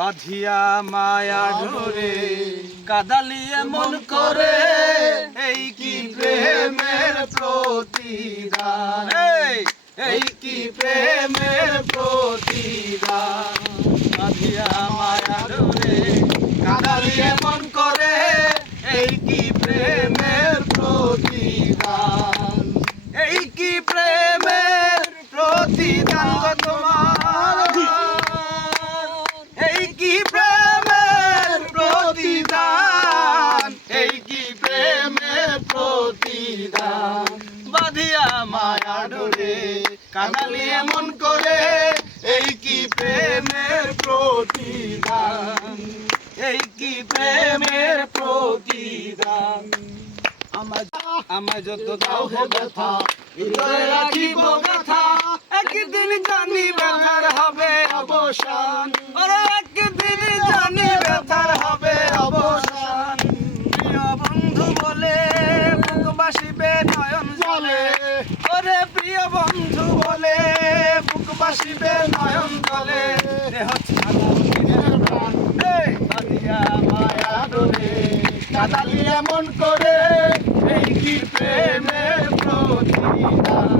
বাঁধিয়া মায়া ডোরে কাদালিয়ে মন করে, এই কি প্রেমের প্রতিদান, এই কি প্রেমের প্রতিদান। বাঁধিয়া মায়া ডোরে কাদালিয়ে মন করে, এই কি প্রেমের প্রতিদান, এই কি প্রেমের প্রতিদান গো তোমার, এই কি প্রেমের প্রতিদান, এই কি প্রেমের প্রতিদান। বাঁধিয়া মায়া ডোরে কাদালিয়ে মন করে, এই কি প্রেমের প্রতিদান, এই কি প্রেমের প্রতিদান। আমায় যত দাও হে ব্যথা, হৃদয়ে রাখিব গাথা, একদিন জানি ব্যথার হবে অবসান, ওরে একদিন জানি ব্যথার হবে অবসান। প্রিয় বন্ধু বলে বুক বাসিবে নয়ন জলে, ওরে প্রিয় বন্ধু বলে বুক বাসিবে নয়ন জলে। দেহ ছাড়া দিনের প্রাণ, বাঁধিয়া মায়া ডোরে কাদালিয়ে মন করে, এই কি প্রেমের প্রতিদান।